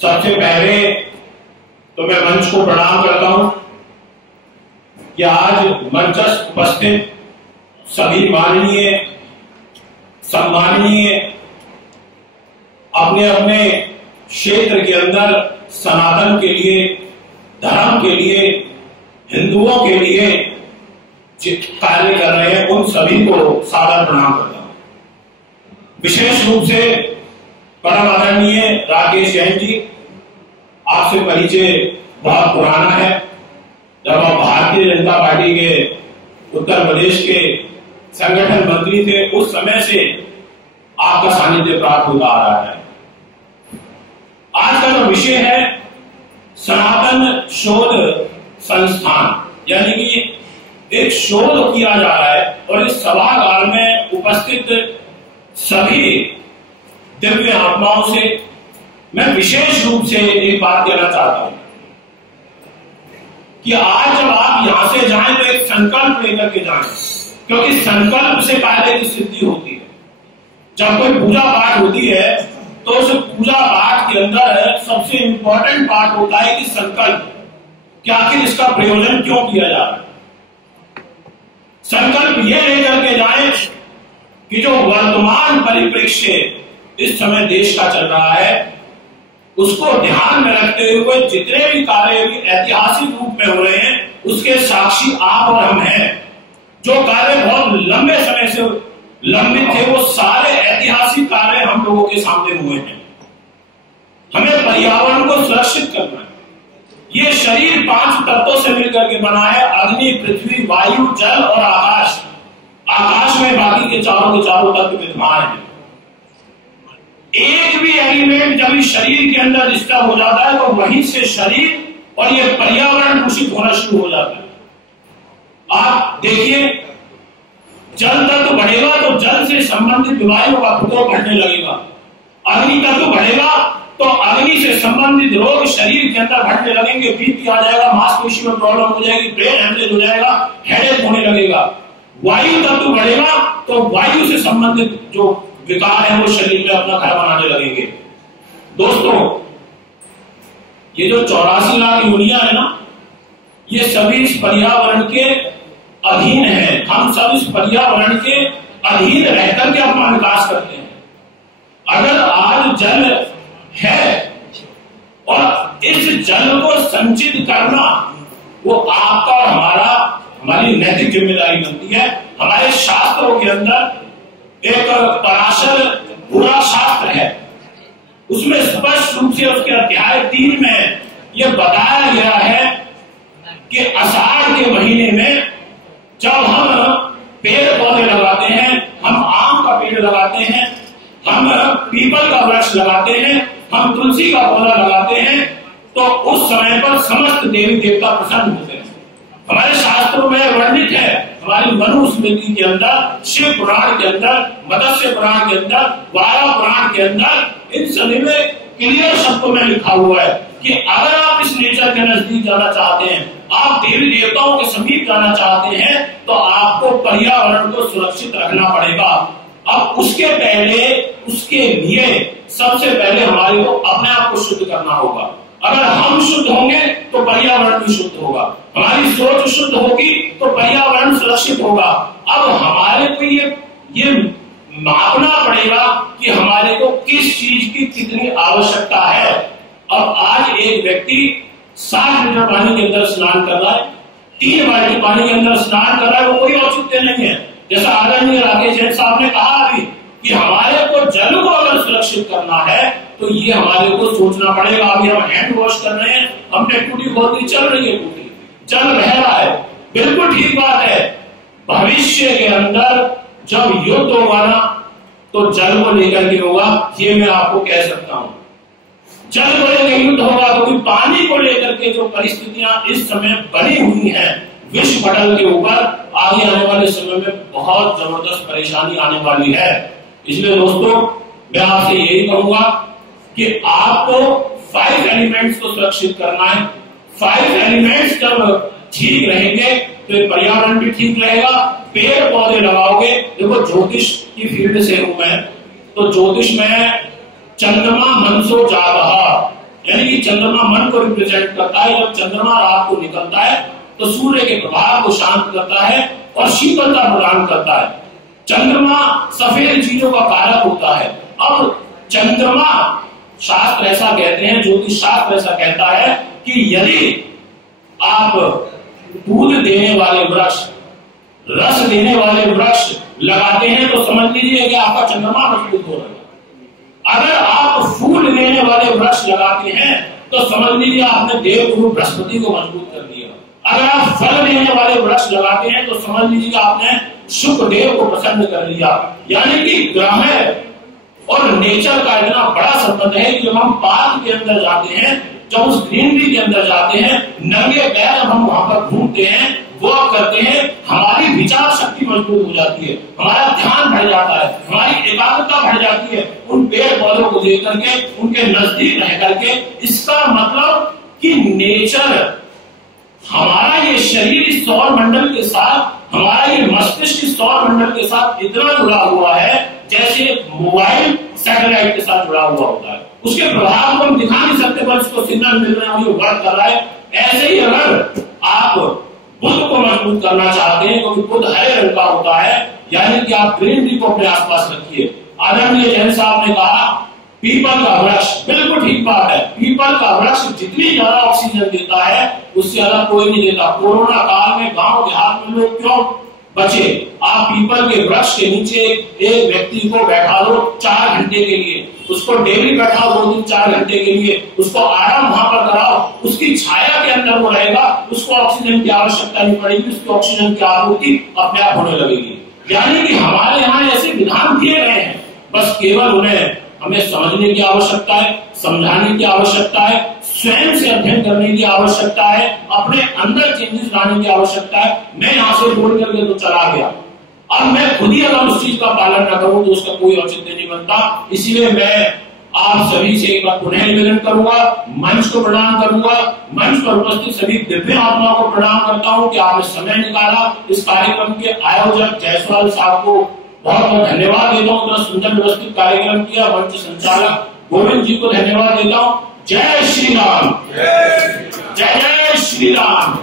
सबसे पहले तो मैं मंच को प्रणाम करता हूं कि आज मंचस्थ उपस्थित सभी माननीय सम्माननीय अपने अपने क्षेत्र के अंदर सनातन के लिए, धर्म के लिए, हिंदुओं के लिए कार्य कर रहे हैं, उन सभी को सादर प्रणाम करता हूं। विशेष रूप से परम आदरणीय राकेश जैन जी, आपसे परिचय बहुत पुराना है। जब आप भारतीय जनता पार्टी के उत्तर प्रदेश के संगठन मंत्री थे, उस समय से आपका सानिध्य प्राप्त होता आ रहा है। आज का जो विषय है सनातन शोध संस्थान, यानी कि एक शोध किया जा रहा है और इस सभागार में उपस्थित सभी दिव्य आत्माओं से मैं विशेष रूप से एक बात कहना चाहता हूं कि आज जब आप यहां से जाएं तो एक संकल्प लेकर के जाएं, क्योंकि संकल्प से कार्य की सिद्धि होती है। जब कोई पूजा पाठ होती है तो उस पूजा पाठ के अंदर सबसे इंपॉर्टेंट पार्ट होता है कि संकल्प, कि आखिर इसका प्रयोजन क्यों किया जा रहा है। संकल्प ये लेकर के जाएं कि जो वर्तमान परिप्रेक्ष्य इस समय देश का चल रहा है, उसको ध्यान में रखते हुए जितने भी कार्य भी ऐतिहासिक रूप में हो रहे हैं, उसके साक्षी आप और हम हैं। जो कार्य बहुत लंबे समय से लंबित थे, वो सारे ऐतिहासिक कार्य हम लोगों के सामने हुए हैं। हमें पर्यावरण को सुरक्षित करना है। ये शरीर 5 तत्वों से मिलकर के बना है: अग्नि, पृथ्वी, वायु, जल और आकाश। आकाश में बाकी के चारों तत्व विद्यमान हैं। एक भी एलिमेंट जब इस शरीर के अंदर डिस्टर्ब हो जाता है तो वहीं से शरीर और ये पर्यावरण दूषित होना शुरू हो जाता है। आप देखिए, जल तत्व बढ़ेगा तो जल से संबंधित बीमारियों का प्रकोप बढ़ने लगेगा। अग्नि तत्व बढ़ेगा तो अग्नि से संबंधित रोग शरीर के अंदर बढ़ने लगेंगे। बीपी आ जाएगा, मांसपेशी में प्रॉब्लम हो जाएगी, ब्रेन हेमरेज हो जाएगा, हेडेक होने लगेगा। वायु तत्व बढ़ेगा तो वायु से संबंधित जो विकार है वो शरीर में अपना घर बनाने लगेंगे। दोस्तों, ये जो 84 लाख यूनिया है ना, ये सभी इस पर्यावरण के अधीन है। हम सब इस पर्यावरण के अधीन रहकर के अपना विकास करते हैं। अगर आज जल है और इस जल को संचित करना वो आपका और हमारी नैतिक जिम्मेदारी बनती है। हमारे शास्त्रों के अंदर एक पराशर पूरा शास्त्र है, उसमें स्पष्ट रूप से उसके अध्याय 3 में यह बताया गया है कि आषाढ़ के महीने में जब हम पेड़ पौधे लगाते हैं, हम आम का पेड़ लगाते हैं, हम पीपल का वृक्ष लगाते हैं, हम तुलसी का पौधा लगाते हैं, तो उस समय पर समस्त देवी देवता प्रसन्न होते हैं। हमारे शास्त्रों में वर्णित है, हमारी मनुस्मृति के अंदर, शिव पुराण के अंदर, मत्स्य पुराण के अंदर, वारा पुराण के अंदर, इन सभी में क्लियर शब्दों में लिखा हुआ है कि अगर आप इस नेचर के नजदीक जाना चाहते हैं, आप देवी देवताओं के समीप जाना चाहते हैं, तो आपको पर्यावरण को सुरक्षित रखना पड़ेगा। अब उसके लिए सबसे पहले हमारे को अपने आप को शुद्ध करना होगा। अगर हम शुद्ध होंगे तो पर्यावरण भी शुद्ध होगा, हमारी सोच शुद्ध होगी तो पर्यावरण सुरक्षित होगा। अब हमारे को ये मापना पड़ेगा कि हमारे को किस चीज की कितनी आवश्यकता है। अब आज एक व्यक्ति 60 लीटर पानी के अंदर स्नान कर रहा है, 3 बाल्टी पानी के अंदर स्नान कर रहा है, वो कोई औचित्य नहीं है। जैसा आदरणीय राकेश जैन साहब ने कहा अभी कि हमारे को जल को अगर सुरक्षित करना है तो ये हमारे को सोचना पड़ेगा। अभी हम हैंड वॉश कर रहे हैं, हमने टूटी खोल दी, चल रही है टूटी, जल बह रहा है, बिल्कुल ठीक बात है। भविष्य के अंदर जब युद्ध होगा ना, तो जल को लेकर के होगा, ये मैं आपको कह सकता हूं। जल को लेकर युद्ध होगा तो पानी को लेकर के जो परिस्थितियां इस समय बनी हुई हैं विश्व पटल के ऊपर, आगे आने वाले समय में बहुत जबरदस्त परेशानी आने वाली है। इसलिए दोस्तों, मैं आपसे यही कहूंगा कि आपको 5 एलिमेंट्स को सुरक्षित करना है। 5 एलिमेंट्स जब ठीक रहेंगे तो पर्यावरण भी ठीक रहेगा। पेड़ पौधे लगाओगे, देखो ज्योतिष की फील्ड से हूं मैं, तो ज्योतिष में चंद्रमा मनसो जागह, यानी कि चंद्रमा मन को रिप्रेजेंट करता है। जब चंद्रमा रात को निकलता है तो सूर्य के प्रभाव को शांत करता है और शीतलता प्रदान करता है। चंद्रमा सफेद चीजों का कारक होता है। अब चंद्रमा, शास्त्र ऐसा कहते हैं, ज्योतिष शास्त्र ऐसा कहता है कि यदि आप दूध देने वाले वृक्ष, रस देने वाले वृक्ष लगाते हैं तो समझ लीजिए कि आपका चंद्रमा मजबूत हो रहा है। अगर आप फूल देने वाले वृक्ष लगाते हैं तो समझ लीजिए आपने देवगुरु बृहस्पति को मजबूत कर दिया। अगर आप फल देने वाले वृक्ष लगाते हैं तो समझ लीजिए आपने शुक्रदेव को प्रसन्न कर लिया। यानी कि ग्रह और नेचर का इतना बड़ा संबंध है कि जब हम पार्क के अंदर जाते हैं, जब उस ग्रीनरी के अंदर जाते हैं, नंगे पैर जब हम वहां पर घूमते हैं, वॉक करते हैं, हमारी विचार शक्ति मजबूत हो जाती है, हमारा ध्यान बढ़ जाता है, हमारी एकाग्रता बढ़ जाती है उन पेड़ पौधों को देख करके, उनके नजदीक रह करके। इसका मतलब कि नेचर, हमारा ये शरीर इस सौर मंडल के साथ, हमारा ये मस्तिष्क इस सौर मंडल के साथ इतना जुड़ा हुआ है जैसे मोबाइल सैटेलाइट के साथ जुड़ा हुआ होता है। उसके प्रभाव को हम दिखा नहीं सकते, पर उसको सिग्नल मिल रहा है, वर्क कर रहा है। ऐसे ही अगर आप बुद्ध को मजबूत करना चाहते हैं, क्योंकि बुद्ध हरे रंग का होता है, यानी कि आप ग्रीनरी को अपने आसपास रखिए। आदरणीय जैन साहब ने कहा पीपल का वृक्ष, बिल्कुल ठीक बात है। पीपल का वृक्ष जितनी ज्यादा ऑक्सीजन देता है उससे ज्यादा कोई नहीं देता। कोरोना काल में गांव देहात में लोग क्यों बचे? आप पीपल के वृक्ष के नीचे एक व्यक्ति को बैठा दो 4 घंटे के लिए, उसको डेली बैठाओ 2-4 घंटे के लिए, उसको आराम वहां पर कराओ, उसकी छाया के अंदर वो रहेगा, उसको ऑक्सीजन की आवश्यकता नहीं पड़ेगी, उसकी ऑक्सीजन की आपूर्ति अपने आप होने लगेगी। यानी कि हमारे यहाँ ऐसे विधान दिए गए हैं, बस केवल उन्हें हमें समझने की आवश्यकता है, समझाने की आवश्यकता है, स्वयं से अध्ययन करने की आवश्यकता है, अपने अंदर चेंजेस लाने की आवश्यकता है। मैं यहां से बोल करके तो चला गया, अब मैं खुद ही अगर उस चीज का पालन न करूं तो उसका कोई औचित्य नहीं बनता। इसीलिए मैं आप सभी से एक बार पुनः निवेदन करूंगा, मंच को प्रणाम करूंगा, मंच पर उपस्थित सभी दिव्य आत्माओं को प्रणाम करता हूं कि आपने समय निकाला। इस कार्यक्रम के आयोजक जायसवाल साहब को बहुत बहुत धन्यवाद देता हूँ, इतना सुंदर व्यवस्थित कार्यक्रम किया। मंच संचालक गोविंद जी को धन्यवाद देता हूँ। जय श्री राम, जय जय श्री राम।